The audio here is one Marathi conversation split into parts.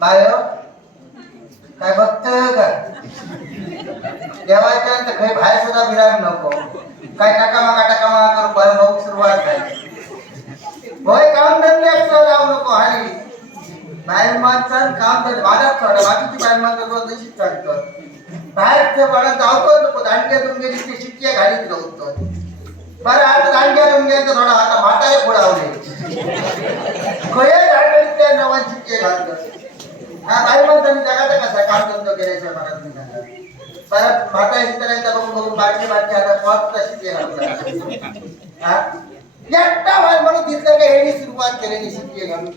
बाय? गं? काय बघतोय का? देवाच्या तर काही बाहेर सुद्धा फिरायला नको. काय टाका माका टाका माका करू बरं भाऊ सुरुवात झाली. होय काम धंदे असं जाऊ नको हाली. बाहेर माणसानं काम धंदे माझाच थोडा बाकीची बाहेर माणसं कोण तशीच चालतात बाहेर ते मला जाऊतो नको दांडक्यातून गेली ते शिट्ट्या घालीत राहतो बरं आता दांडक्यातून गेलं तर थोडा आता म्हातारे फोडावले खय झाडकडे त्या नवान शिट्टे घालत हा बाई म्हणतात जगाचा कसा काम धंदो केल्याशिवाय मनात तुम्ही सांगा परत म्हाता शेतकऱ्यांचा बघून बघून बाटली बाटली आता पाच तशी घालतात हा? एकटा व्हाल म्हणून दिसलं का हे सुरुवात केलेली शिट्टे घालून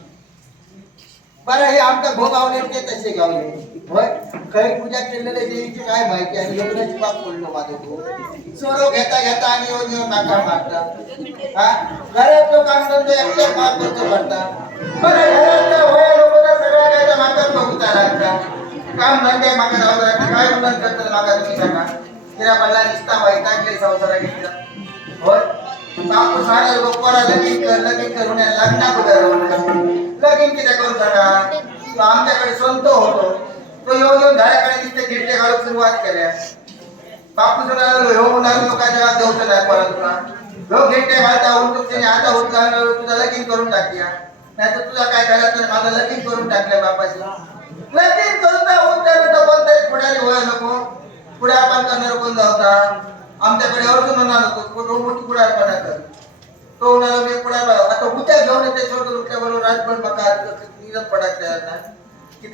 बरं हे आमचा भोग आवले ते तसे गावले. काही पूजा केलेल्या देवीची काय माहिती आणि लग्नाची बाब बोललो माझं भाऊ सोरो घेता घेता आणि येऊन नाका मारता हा घरात तो काम करतो एकटे काम करतो करता बरं घरात वया लोक सगळ्या काय तर मागं बघूचा लागता काम धंदे मागं जाऊ लागते काय उन्नत करतात मागा तुम्ही सांगा तिला मला निसता वैतागले संसारा घेतला होय बापू सारे लोक पोरा लगीन कर लगीन करून लग्ना कुठं लगीन किती करून सांगा तो आमच्याकडे संत होतो तो येऊन येऊन झाडाकडे तिथे गिरटे घालून सुरुवात केल्या. बापू सुद्धा ह्यो उन्हाळी लोकांच्या नाही परत तुला हो, गिरटे घालता हो, होऊन आता होत घालून लगीन करून टाकूया. नाही तर तुझा काय करायचं तर माझं लगीन करून टाकल्या बापाशी. लगीन करून होऊन तर तो कोणतरी पुढारी होय नको. पुढे आपण करणार कोण जाता आमच्याकडे अर्जुन होणार होतो तो मोठी पुढारपणा कर तो उन्हाला मी पुढार आता उद्या घेऊन येते छोटं उठल्याबरोबर राजभर बघा निरत पडायचं की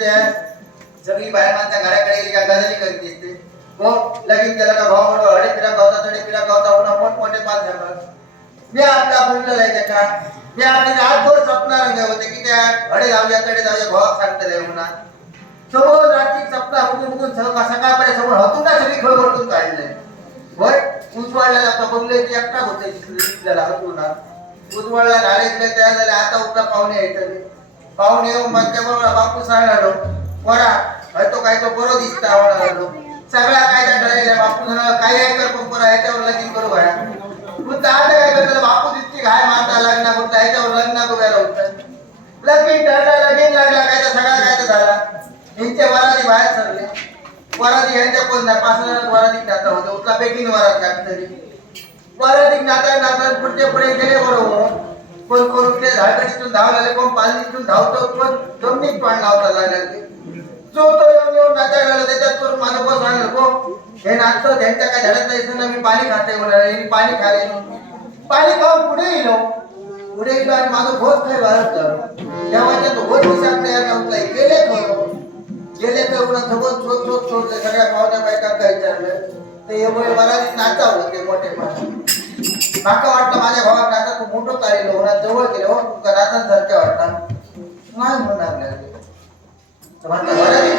सगळी बाहेर माणसा घराकडे गेली का गजाली करीत दिसते? हो लगेच त्याला का भाव म्हणून हडे फिरा गावता तडे फिरा गावता होणं मोठ मोठे पाच झालं. मी आपला बोललेला आहे त्याच्या मी आपली रातभर सपना रंग होते की त्या हडे जाऊया तडे जाऊया भावाक सांगतले म्हणा समोर रात्री सपना हुकून हुकून सकाळ सकाळपर्यंत समोर हतून का सगळी खळ भरतून काढले होय? उजवाडला आता बघले की एकटा होते आपल्याला हतून उजवाडला झाले तयार झाले आता उठला पाहुणे येतले. पाहुणे येऊन मग बरोबर बापू सांगणार वडा हय तो काय तो बरो दिसता आवडला सगळा काय त्या बापू म्हणाला काय आहे कर पण पोरा ह्याच्यावर लगीन करू भया मग आता काय करतात बापू दिसते काय माता लग्न करता ह्याच्यावर लग्न बघायला होतं लगीन ठरला लगीन लागला काय तर सगळा काय तर झाला. यांच्या वरादी बाहेर सरले. वरादी यांच्या कोण नाही पाच जणांना वरादी नाता होतं. उठला बेगीन वरात काय तरी वरादी नाता नाता पुढचे पुढे गेले बरोबर. कोण कोण उठले? तिथून धाव लागले कोण पालनीतून धावतो कोण जमिनीत पाण लावता लागले. जो तो येऊन येऊन नाचायला त्याच्यात तो माझं बस सांगलं को हे नाचतो त्यांच्या काय झाडात नाही ना मी पाणी खाते म्हणाले पाणी खाले. पाणी खाऊन पुढे येलो पुढे गेलो आणि माझं भोज काय वाढत तेव्हाच्या तो भोज दिसत तयार नव्हता गेले खरं गेले तर उन्हा थबत शोध शोध शोधले सगळ्या पाहुण्या बायकांका विचारलं? ते एवढे मला नाचा ते मोठे माका वाटलं माझ्या भावात नाचा तू मोठं चालेल होणार जवळ गेले हो तुमका नाचन सारख्या वाटता. नाही म्हणणार लागले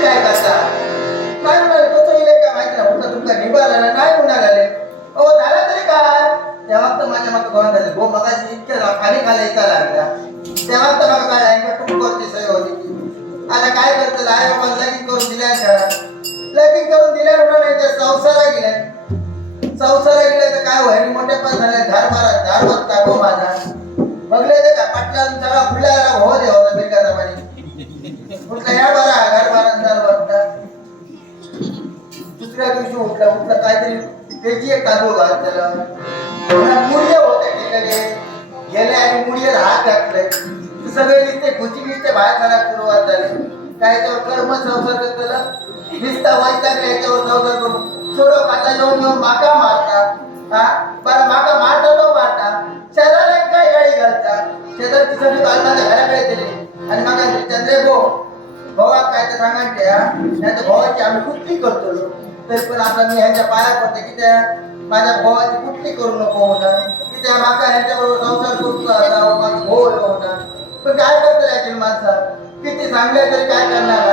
काय करता काय म्हणाले? तो येईल काय माहिती ना होता तुमचा निभाला ना नाही म्हणणार आले ओ झाला तरी काय तेव्हा तर माझ्या मागे गोवा झाले गो मगाशी इतक्या खाली खाली येता लागला. तेव्हा तर मला काय ऐकलं तू करते सही होती आता काय करतो? आई बाबा लगीन करून दिल्या का? लगीन करून दिल्या म्हणून नाही तर संसारा गेल्या संसारा गेल्या शेजारची सगळी बालमाच्या घराकडे दिली आणि मागा चंद्रे भो भावा काय तर सांगा नाही तर भावाची आम्ही कुठली करतो तरी पण आता मी ह्यांच्या पाया पडते की त्या माझ्या भावाची कुठली करू नको होणार की त्या माका ह्यांच्याबरोबर संसार करून जावं माझा भाऊ होणार पण काय करतो यातील माणसा? किती सांगले तरी काय करणार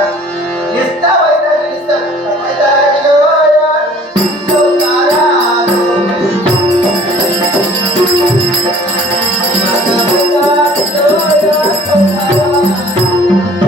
Música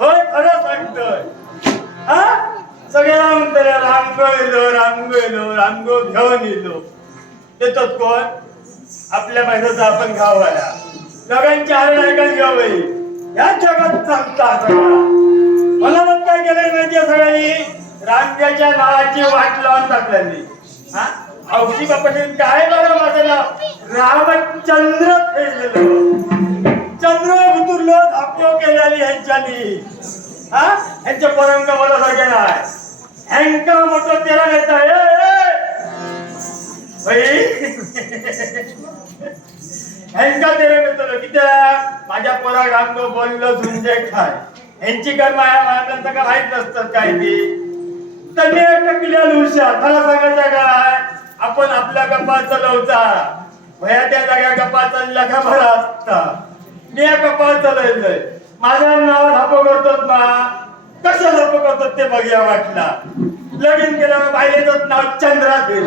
होय खरं सांगतोय. हा? सगळ्याला म्हणतो रामगो येलो रामगो येलो रामगो घेऊन येलो देतात कोण? आपल्या पैशाचा आपण आला सगळ्यांची हरण ऐकायला घ्यावी? या जगात चालता सगळा मला मग काय केलं माहितीये सगळ्यांनी? रामग्याच्या नावाची वाट लावून टाकलेली हा? औषधी बापाशी काय बरं माझं रामचंद्र खेळलेलं. चंद्र उतरलो धाप्यो केलेली ह्यांच्यानी. हा? ह्यांच्या परंग मला सगळे नाही? ह्यांका मोठं तेरा नेता ह्यांका तेरा घेतलं कित्याक माझ्या पोरा रामगो बोललो झुंजे खाय. ह्यांची काय माया माया का माहीत नसतात काय ती. तर मी टकल्या लुशा मला सांगायचं काय? आपण आपल्या गप्पा चलवता. भया त्या जाग्या गप्पा चालल्या का बरं असता? मी या गप्पा चालवलंय माझं नाव धापो करतात ना. कशा धापो करतात ते बघ्या वाटला. लगीन केल्यावर बायलेचं नाव चंद्रा केलं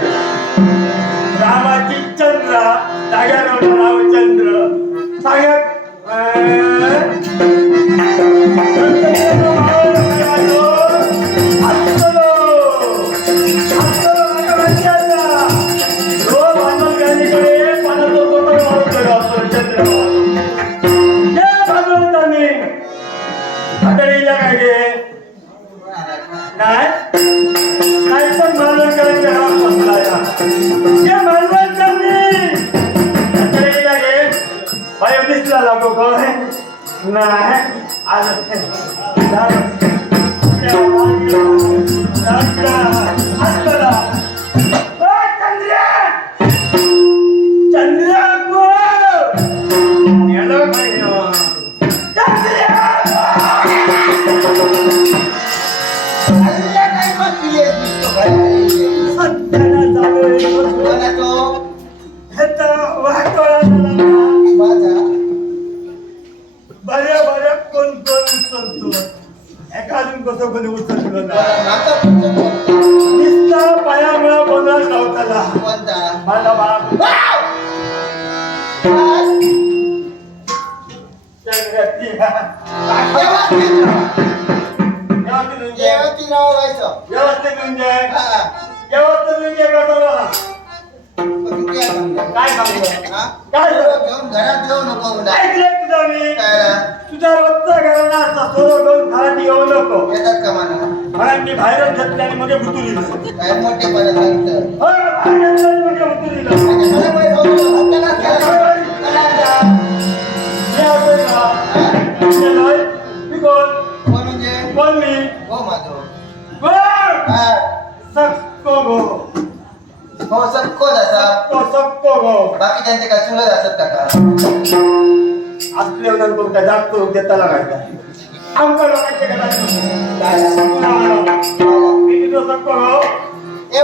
रामाची चंद्रा जाग्यावर नाव चंद्र. सांगा आलं चंद्रा एखादून कसं कोणी उचललं ना मला नाका पुढचं नुसता पायामुळं लावताला कोणता मला बाप व्यवस्थित. व्यवस्थित म्हणजे व्यवस्थित म्हणजे. व्यवस्थित कसं? काय सांगू हा? काय? घेऊन घरात येऊ नको. ऐकलंय तुझं मी. काय तुझा रोजचा घराला असा सोनं घेऊन घरात येऊ नको येतात का म्हणा म्हणून मी बाहेरच घेतलं आणि मध्ये बुतुरीलं काय मोठेपणा सांगतं हो, बाहेर घेतलं आणि मध्ये. मी कोण? कोण म्हणजे कोण मी? हो माधव कोण? हा. सक्को गो. हो सक्को सक्को, सक्को गो. बाकी त्यांचे काय चुलत असत का का असले होतं कोण काय जास्त रूप देता लागायचा. ए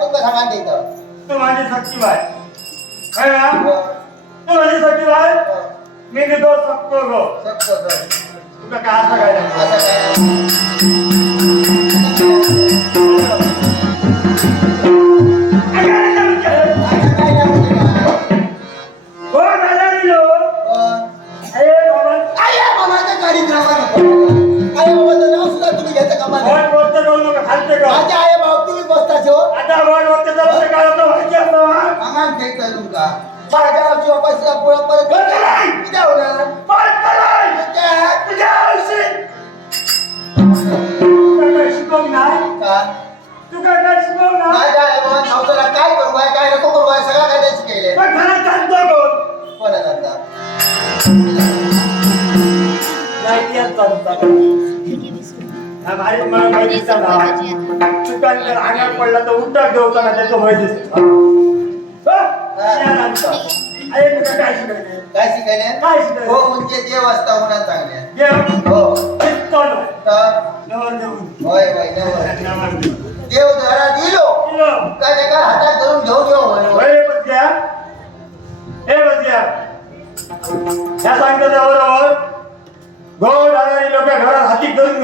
तुमका देतं तू माझी सख्खी बाय काय ना? तू माझी सख्खी बाय मी सक्को गो. सक्को गं. तुला काय असं काय नाही. असं काय मामा घ्यायचं तुमका माझ्या गावची वापस पुढं परत नाही. उद्या होणार नाही. नाही? का? नाही? माझ्या आई बाबा नवसाला काय करू बाय काय नको करू सगळं काय त्याची केले पण नाही पडला तर उलटा ठेवताना त्याचं भय दिसतो. अरे तुला काय शिकायचे काय काय शिकायले? हो म्हणजे देव असता होणार चांगल्या देव हो चित्तोड. तर नवर देऊन. होय होय नवं. नवर देऊन. देव धरा दिलो दिलो. काय ते काय हातात धरून घेऊन येऊ रे बसल्या. ए बसल्या. ह्या सांगतात बरोबर गोड लोक घरात हाती घेऊन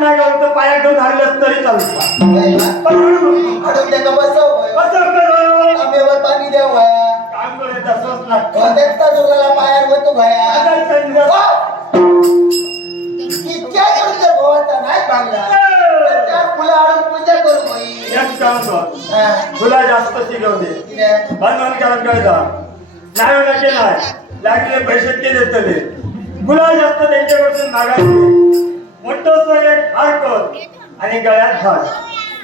नाही घालून तर पाया घेऊन हारलं तरी चालतं होय ना? पण म्हणू नको. अडून त्याला बसव होय. करू? आंब्यावर पाणी द्या. काम करायचं असंच लागतं. हो, त्याचा दुर्गाला पायावर होतो भया इतक्या करून भवाचा नाही तर त्या फुलं आणून पूजा करू बाई. एक काम कर. हा. तुला जास्त शिकवते. बंधन कारण करायचा नाही नके नाही लागले पैसे ते देतले तुला जास्त त्यांच्याकडून मागायचे. मोठं सोय एक हार कर आणि गळ्यात घाल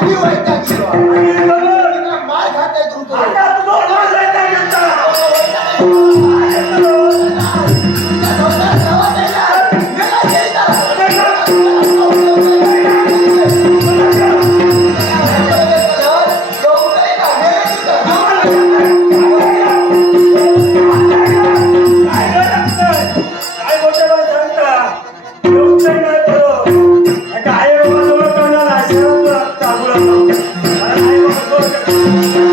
किलेचा तुम्हाला आधी वैताग येतो. आणि बघ, तुम्हाला आईबाबाजवळ कर.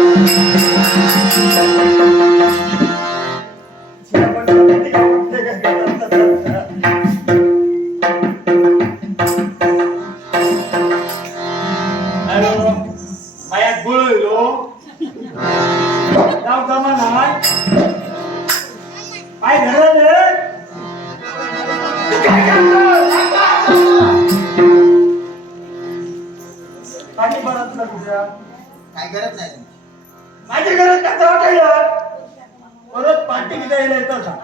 किती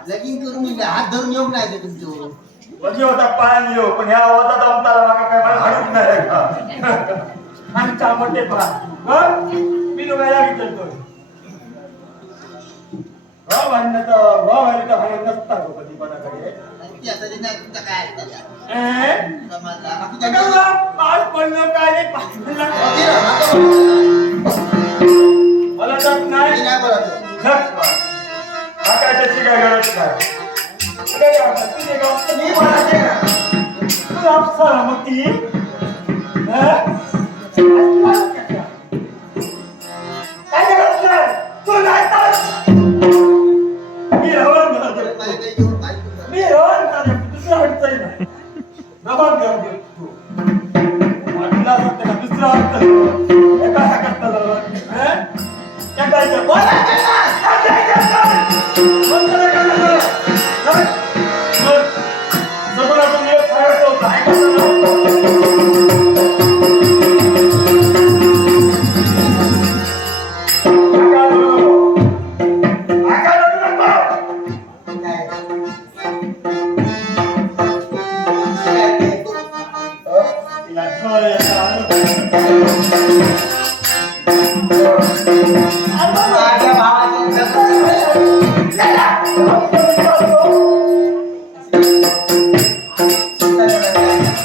लगीन करून मी हात धरून येऊन नाही ते तुमचं म्हणजे होता पायान येऊ पण ह्या आवाजात आमचा मागा काय मला हाडूक नाही का आणि चामटे पहा बघ मी नुगायला विचारतोय वा भांडणाचा वा भांडणाचा भांडण नसता गो कधी कोणाकडे ती आता ते नाही तुमचा काय? समाजला. बाकी? पाच पडलं काय पाच पडलं मला जात नाही नाही. झक. हा काय गरज नाही काय मी बोलायचे ना. तू मग ती. काय करत नाही? तू नाही तर- मी काय